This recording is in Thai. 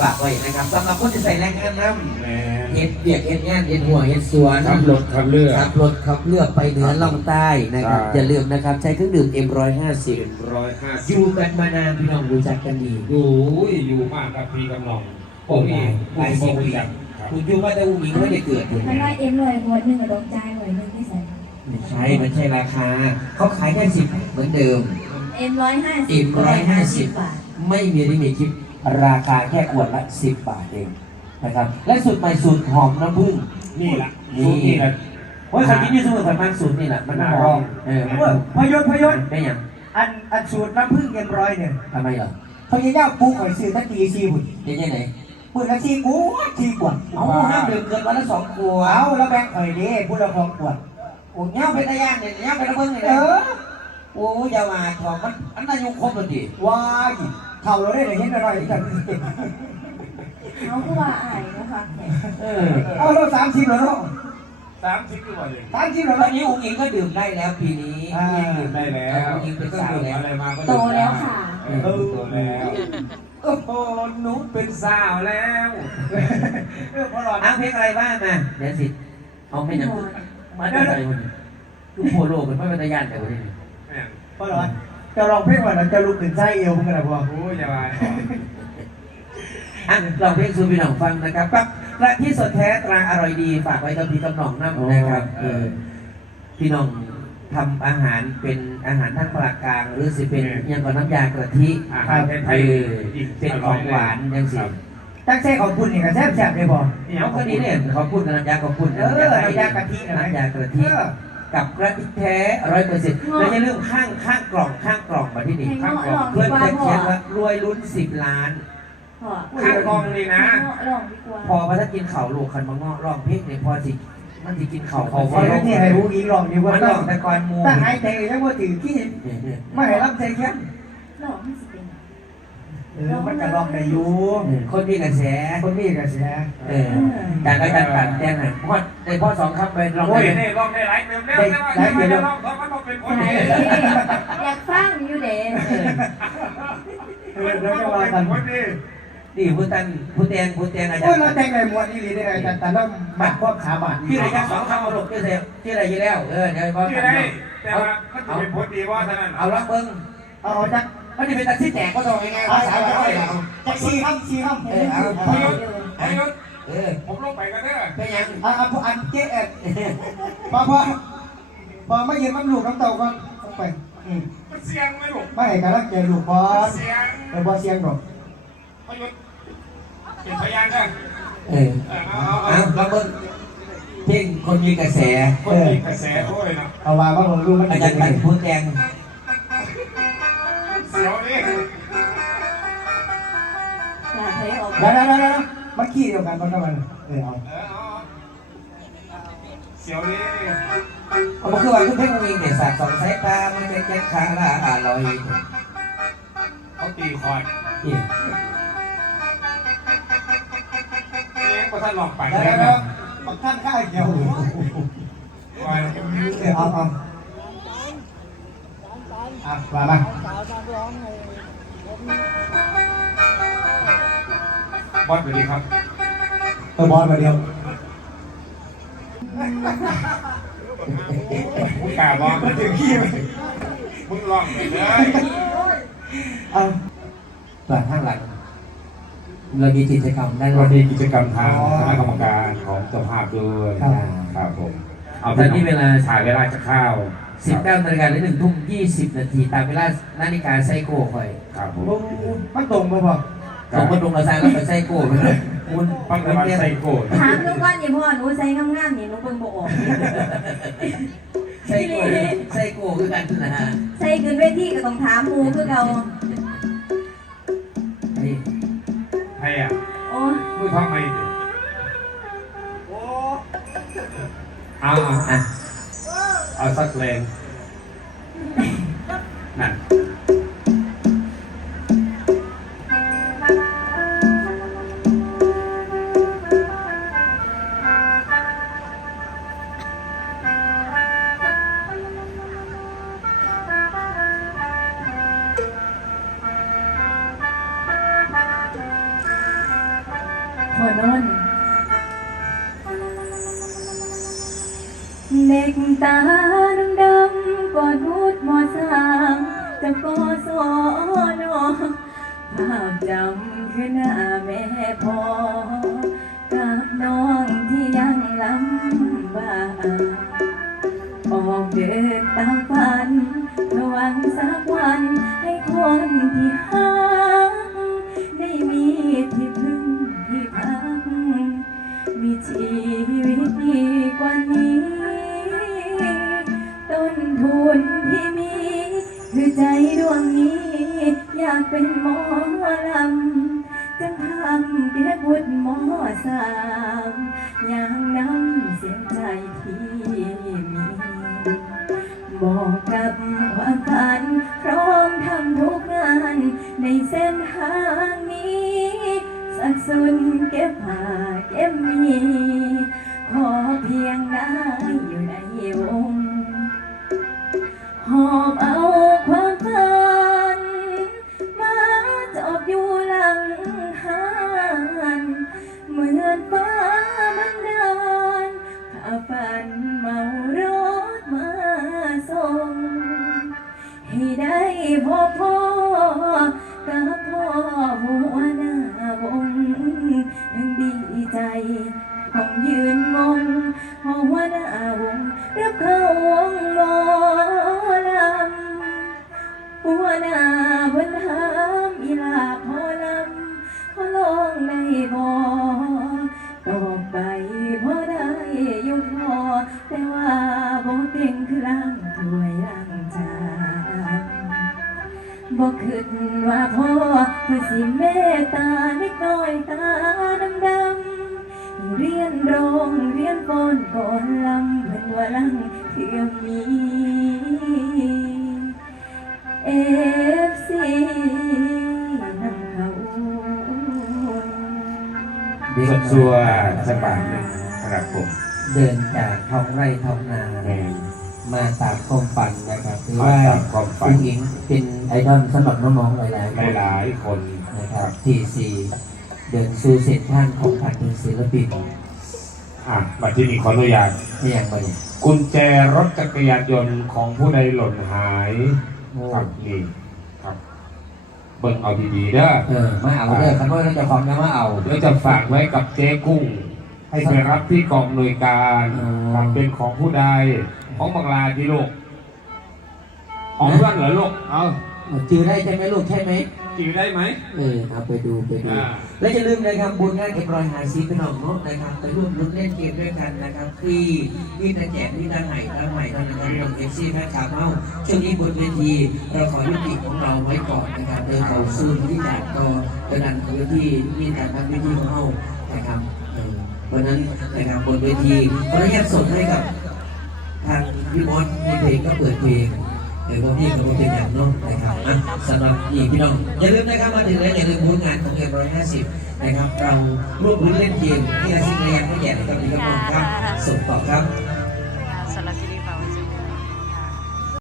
ฝากไว้นะครับสำหรับคนที่ใส่แรงงานน้แหมำเฮ็ดเบียกเฮ็ดงานเฮ็ดหัวเฮ็ดสวน ขับรถขับเรือ ขับรถขับเรือไปเหนือล่องใต้นะครับ ใช่ อย่าลืมนะครับ ใช้เครื่องดื่ม M150 ร้อยห้าอสิบยู่กันมานานพี่น้องรู้จักกันดี ดูอยู่มากกับพี่กำนองผมนี่หลายสิบปีครับคุณยูว่าแต่อุ้งอิงไม่ได้เกิดคุณมันว่าเอ็มเลยหมดหนึ่งกับดอกใจหน่วยหนึ่งที่ใส่ไม่ใช่มันใช่ราคา เขาขายแค่สิบเหมือนเดิม เอ็มร้อยห้าสิบเอ็มร้อยห้าสิบบาทไม่มีที่มีคลิป ราคาแค่ขวดละ 10 บาทเองนะครับ และสูตรใหม่สูตรหอมน้ำผึ้งนี่แหละนี่สูตรนี่แหละโอ้ยขันกินอยี่สมุนไพรมันสูตรนี่แหละมันหอมเออมันเออพยศพยศได้ยังอันอันสูตรน้ำผึ้งเอ็มร้อยเนี่ยทำไมเหรอพยายามปลูกหอยซื้อตั้งตีซีบุญเดี๋ยังไงปืนละซีกูซีกวดเอาห้ามดื่มเกินวันละสองขวดเอาแล้วแบ่งหอยเด้พูดละของกวดโอ้ยเงี้ยเป็นตะย่างเนี่ยเงี้ยเป็นตะเบิ้งเลยเอนะอโอ้ยอยาวาทองมันอันนั้นอายุครบแล้วดิว้าย เท่าเราได้เลยเห็นอะไรกันเขาคือว่าอายนะคะเออเอาเราสามสิบแล้วเนาะสามสิบกว่าเลยสามสิบแล้วตอนเนาะนี้อุ้งอิงก็ดื่มได้แล้วปีนี้อ่าดื่มได้แล้วอุ้งอิงเป็นสาวแล้วอะไรมาก็โตแล้วค่ะเออโตแล้วโอ้โหหนูเป็นสาวแล้วเออพอหลอดอ้าวเพลงอะไรบ้างมาเดี๋ยวสิเอาไม่หนังมาได้ใจมันลูกโพโลมันไม่เป็นตะย่านแต่วันนี้แม่งพอหลอด จะลองเพลงวันนั้นจะลุกขึ้นใจเอวมึงกันนะพ่อโอ้ยอย่ามาอะลองเพลงซูพี่น้องฟังนะครับกับกระที่สดแท้ตราอร่อยดีฝากไว้กับพี่กำนองน้ำนะครับเออพี่น้องทำอาหารเป็นอาหารทางภาคกลางหรือสิเป็นอยังกับน้ำยากะทิอาหารไทเอยอๆอีกเป็นของหวานยังสิตั้งใจของคุณนี่ก็แซ่บแซ่บเลยพ่อเขาคนนี้เนี่ยเขาพูดกับน้ำยาเขาพูดเออน้ำยากะทินะไหมน้ำยากะเอทิอ กับกระทิแท้ร้อยเปอร์เซ็นต์แล้วอย่าลืมข้างข้างกล่องข้างกล่องมาที่นี่ให้เงาะลองดีเพื่อนกว่าจะพ่อเขียนว่ารวยลุ้นสิบล้านพ่อข้างกองนี่นะให้เงาะลองดีกว่าพอพระถ้ากินเข่าวลูกคันมาเงาะร้องเพลงเนี่ยพอสิมันจะกินเข่าวเขาพอแล้วนี่ให้ผู้หญิงลองดีกว่ามันต้ร้อองงแต่ก่อนหมูถ้าหายใจยังว่าถือขี้ไม่ให้รับใจแค่ลองให้สิ เป็นเออมันก็ลองได้อยู่คนมีกระแส คนนี้ก็เสียเออจากการการปั่นแจ้งหันพอในพ่อสองคำไปลองโอ้ยได้นี่ลองได้หลายเติมแล้วแต่ว่าทำไมจะลองเพราะมันต้องเป็นคนใช่ดีอยากฟังอยู่เด้เออมันแล้วต้ก็องว่าเป็นกันคนดีนี่ผู้ตันผู้แตงผู้แตงอาจารโอ้ยย์เราแต่งในหมวดนี้เลยแต่แต่เราบัดพวกขาบาดที่ไหนจะสองคำเอาลูกที่ไหนที่ไหนยี่แล้วเออเดี๋ยวพ่อที่ทำได้แต่ว่ามันจะเป็นคนดีว่าเท่านั้นเอาละเบิ้งเอาจัก มันจะเป็นตัดที่แตกก็ต้องยังไงภาษาอะไรเราจักสี่ห้องสี่ห้องเออเอาพยศพยศเออผมลงไปกันเด้อเป็นยังอะอะพวกอันเจ๊เอ็ดพอพอพอไม่ยืนมันลูกน้ำเต่าก็ต้องไปอืมมันเสียงไหมลูกไม่ให้กำลังใจลูกบอสเสียงเออบอสเสียงหรอกพยศเป็นพยานเด้อเออเอาเอาเอาเราเบิ้งเพลงคนมีกระแสคนมีกระแสโอ้ยเนาะเอาว่าว่าลูกมันอาจารย์ปันผู้แตง อยากให้ออกแล้วแล้วแล้วมันขี้เดียวกันมันก็มันเออเอาเอาเสียวนี่เอามาคือว่าทุกเพลงมีเนี่ยสาดสองสายตามันจะแจ็คขาละอร่อยเขาตีคอยนี่เอ๊ะก็ท่านลองไปแล้วแล้แล้ววมันขั้นข้าเกี่ยวว่าเออเอาเอาอะมามา บอสสวัสดีครับเออบอสมาเดียวมึงกล้าบอกมึงถึงขี้ไหมมึงลองไปเลยเอาหลังข้างหลังเรามีกิจกรรมด้านหลัวันง นี้กิจกรรมทางคณะกรรมการของเจ้าภาพด้วยครับผมเอาตอนนี้เวลา ถ่ายเวลาจะเข้า19นาฬิกาหรือ1ทุ่ม20 นาที ตามเวลานาฬิกาไซโก้คอย ครับผมโอ้มันตรงป่ะพ่อ สองคนลงกระซังแล้วไปไซโก้ไปเลยมุนปังตะวันไซโก้ถามหนูก่อนนี่พ่อหนูใส่งามๆนี่หนูเบิ่งบ่ออกไซโก้ไซโก้คือกันนะฮะใส่ขึ้นเวทีก็ต้องถามหมูคือเก่านี่ใครอะโอ้ยมือทำไมดิโอ้เอาเอาอะเอาสักแรงนั่น หวังสักวันให้คนที่หักได้มีที่พึ่งที่พักมีชีวิตดีกว่านี้ ต้นทุนที่มี คือใจดวงนี้ อยากเป็นหมอลำจึงทำเก็บวุฒิหมอสามอย่างน้ำเสียงใจที่มีบอกกับ พร้อมทำทุกงาน ในเส้นทางนี้ สักสุนเก็บผ่าเก็บมี ขอเพียงได้อยู่ในวง หอบเอาความฝันมาจอบอยู่ ได้บ่ต่อไปพอได้อยุดพอแต่ว่าบ่เก่งคือล่างถ้วยล่างจานบอกคิดว่าพ่อเพื่อสิเมตตาเล็กน้อยตาดำดำเรียนโรงเรียนก่อนก่อนลำเพิ่นว่าลังเทื่อมี สัวสบายเลยครับผมเดินจากท้องไร่ท้องนาแม่มาตามความฝันนะครับถือมาว่าตามความฝันผู้หญิงเป็นไอดอลสำหรับน้องๆหลายๆคนหลายๆคนนะครับที่สี่เดินสู่เส้นทางของการเป็นศิลปินอะบัดที่นี้ขออนุญาตไม่อย่างไรเนี่ยกุญแจรถจักรยานยนต์ของผู้ใดหล่นหายโอ้ครับนี่ครั บเบิ่งเอาดีๆเด้อเออมาเอาเด้อคันว่าเราจะฟังจะมาเอาเดี๋ยวจะฝากไว้กับเจ๊กุ้ง ให้ไปรับที่กองหน่วยการอ๋อครับเป็นของผู้ใดของบังลาที่ลูกของบ้านเหรอลูกเอาจือได้ใช่ไหมลูกใช่ไหม จีได้ไหม เออเอาไปดูไปดู อ่า และอย่าลืมนะครับบุญงานเก็บรอยหายซีพี่น้องเนาะนะครับไปร่วมลุ้นเล่นเกมด้วยกันนะครับฟรีมีแต่แจกมีแต่ใหม่และใหม่เท่านั้นนะครับเอฟซีแฟนคลับเอ้าช่วงนี้บนเวทีเราขอยุติของเราไว้ก่อนนะครับโดยเขาซูนที่จากต่อกระดันของเวทีมีแต่ทางเวทีของเรานะครับเออวันนั้นนะครับบนเวทีขออนุญาตสดให้กับ ทางพี่มอสมีเพลงก็เปิดเพลง เดี๋ยวพวกพี่กับพวกเป็นอย่างเน้องนะครับอะสำหรับอีกพี่น้องอย่าลืมนะครับมาถึงแล้วอย่าลืมบูธงานของเอ็มร้อยห้าสิบนะครับ เราร่วมบุญเล่นเกมที่อาชีพระยะให้แย่กับพี่น้องครับส่งต่อครับสำหรับ